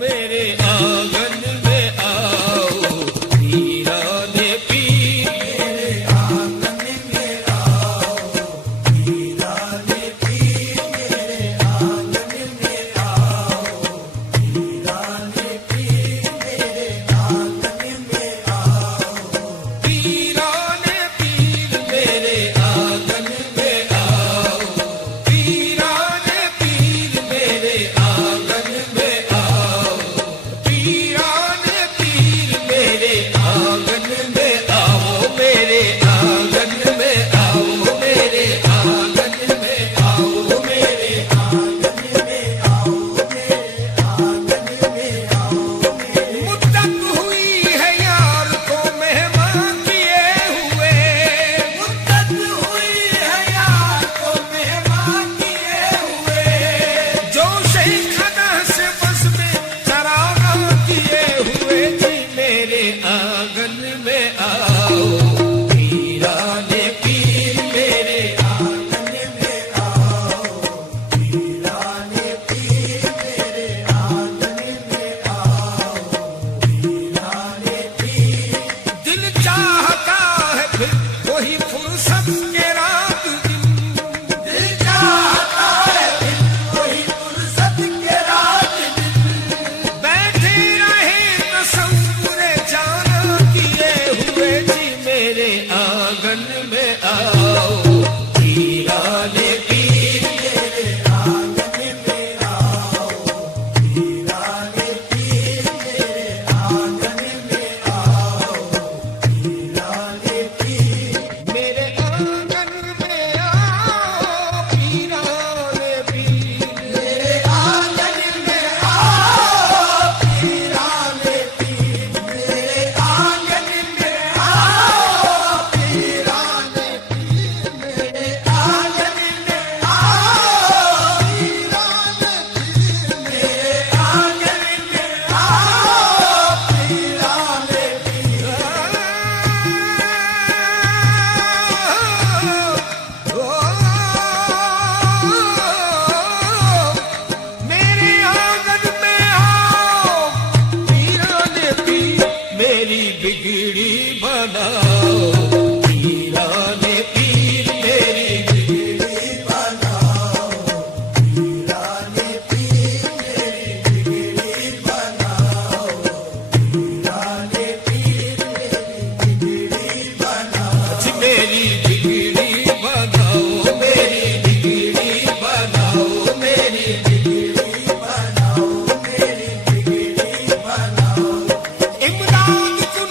मेरे आंगन में आओ पीराने पीर, मेरे आंगन में आओ पीराने पीर, मेरे आंगन में आओ पीराने पीर, मेरे आंगन में आओ पीराने पीर, मेरे आंगन में आओ पीराने पीर, मेरे आंगन में आओ पीराने पीर, मेरे आंगन में आओ, मेरे आंगन में आओ, मेरे आंगन में आओ, मेरे आंगन में आओ, मेरे आंगन में आओ। मुद्दत हुई है यार को मेहमान किए हुए, मुद्दत हुई है यार को मेहमान किए हुए, जो शेखना से बस में चराना किए हुए जी, मेरे आंगन में आओ पीराने पीर, मेरे आंगन में आओ पीराने पीर, मेरे आंगन में आओ पीराने पीर। दिल चाहता है फिर वही फुर्सत के रात दिन, दिल चाहता है फिर वही फुर्सत के रात दिन, बैठे रहे तसव्वुरे जाना किए हुए जी, मेरे आंगन में आओ पीराने पीर, मेरे आंगन में आओ पीराने पीर, मेरे आंगन में आओ पीराने पीर, मेरे आंगन में आओ पीराने पीर, मेरे आंगन में आओ पीराने पीर, मेरे आंगन में आओ पीराने पीर, मेरे आंगन में आओ पीराने पीर, मेरे आंगन में आओ पीराने पीर। मेरे आंगन में आओ पीराने पीर, मेरी बिगड़ी बनाओ पीराने पीर, मेरी बिगड़ी बनाओ पीराने पीर, मेरी बिगड़ी बनाओ पीराने पीर, मेरी बिगड़ी बनाओ जी, मेरी बिगड़ी बनाओ, मेरी बिगड़ी बनाओ, मेरी बिगड़ी बनाओ, मेरी बिगड़ी बनाओ। इमदाद कुन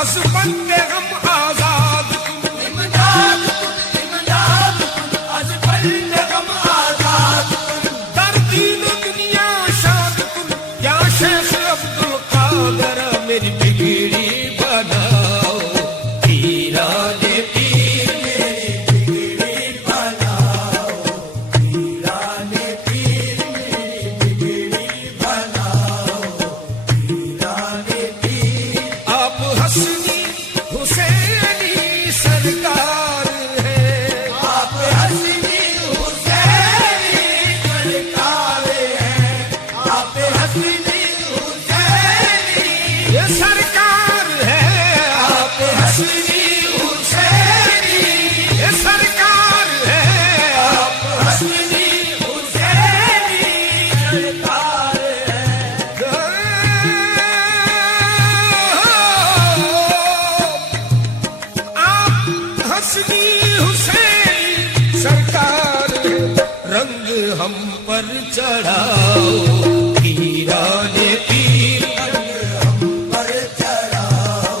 असबंद हम आजाद कुन, इमदाद कुन असबंद हम आजाद कुन, दर्दीन दुनिया शाद कुन, या शेख अब्दुल कादर मेरी बिगड़ी बनाओ पीराने पीर, मेरी बिगड़ी बनाओ पीराने पीर, मेरी बिगड़ी बनाओ पीराने पीर। आप हसनी हुसैनी सरकार है, आप हसनी हुसैनी सरकार है, आप हसनी हुसैनी ये सरकार है, आप हसनी हुसैनी ये सरकार है, आप हसनी हुसैनी सरकार है। आप हसनी हुसैन सरकार है, रंग हम पर चढ़ाओ पीराने पीर, रंग हम पर चढ़ाओ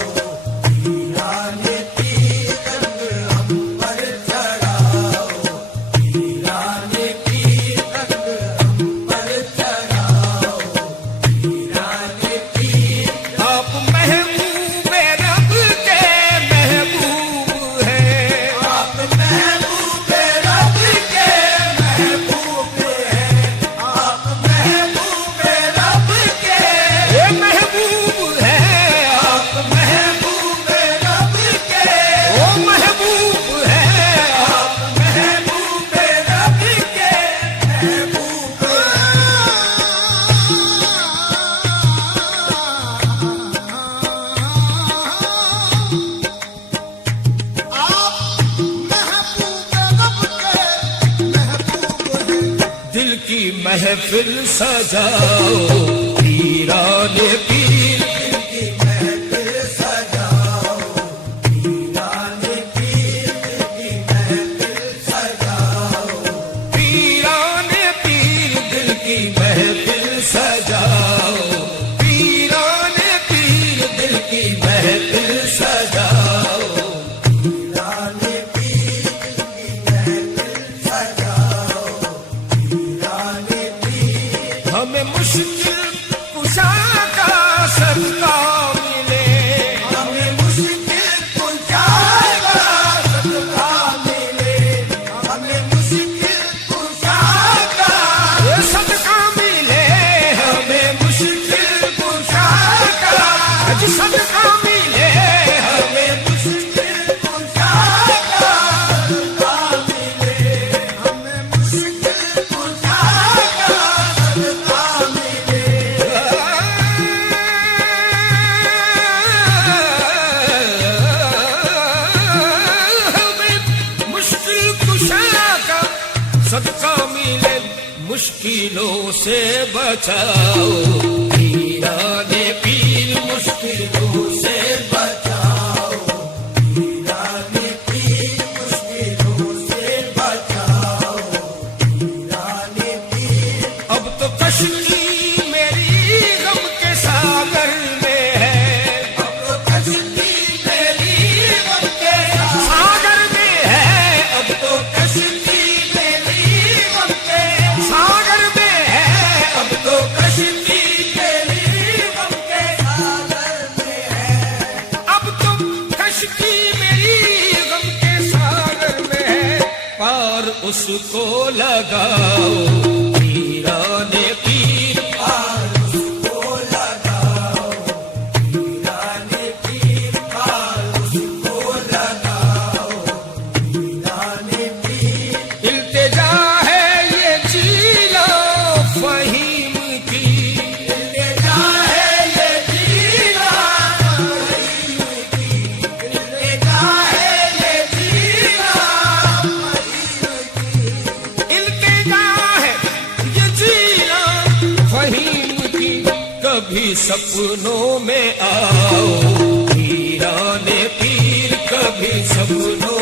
पीराने पीर, रंग हम पर चढ़ाओ पीराने पीर, रंग हम पर चढ़ाओ पीराने पीर। आप महबूब रब के महबूब हैं, आप महबूब रब के महबूब हैं, आप महबूब महफिल सजाओ, पीराने पीर की महफिल सजाओ, पीराने पीर की महफिल सजाओ, पीराने पीर दिल की महफिल सजाओ, पीराने पीर दिल की महफिल सजाओ, पीराने पीर की महफिल सजाओ, पीराने पीर हमें मुश्किल कुशा का सदका मिले, हमें मुश्किल कुशा का सदका मिले, हमें मुश्किल कुशा का सदका मिले, हमें मुश्किल कुशा का आज सदका मिले, हमें मुश्किल कुशा का सदका मिले, हमें मुश्किल कुशा का सदका मिले, हमें मुश्किल कुशा का सदका मिले, मुश्किलों से बचाओ, पीराने पीर मुश्किलों से बचाओ, पीराने पीर मुश्किलों से बचाओ, पीराने पीर अब तो कश्ती मेरी गम के सागर में है, अब तो कश्ती मेरी गम के सागर में है, अब तो कश्ती मेरी गम के सागर में है, अब तो कश्ती मेरी गम के सागर में है, अब तो कश्ती मेरी गम के सागर में है, पार उसको लगाओ, पीराने पीर पार उसको लगाओ, पीराने पीर पार उसको लगाओ, पीराने पीर इल्तिजा है ये जीला फहीम की, इल्तिजा है ये जीना महीम की, इल्तिजा है ये जीना महीम की, इल्तिजा है ये जीना फहीम की, कभी सपनों में आओ, पीराने पीर कभी सपनों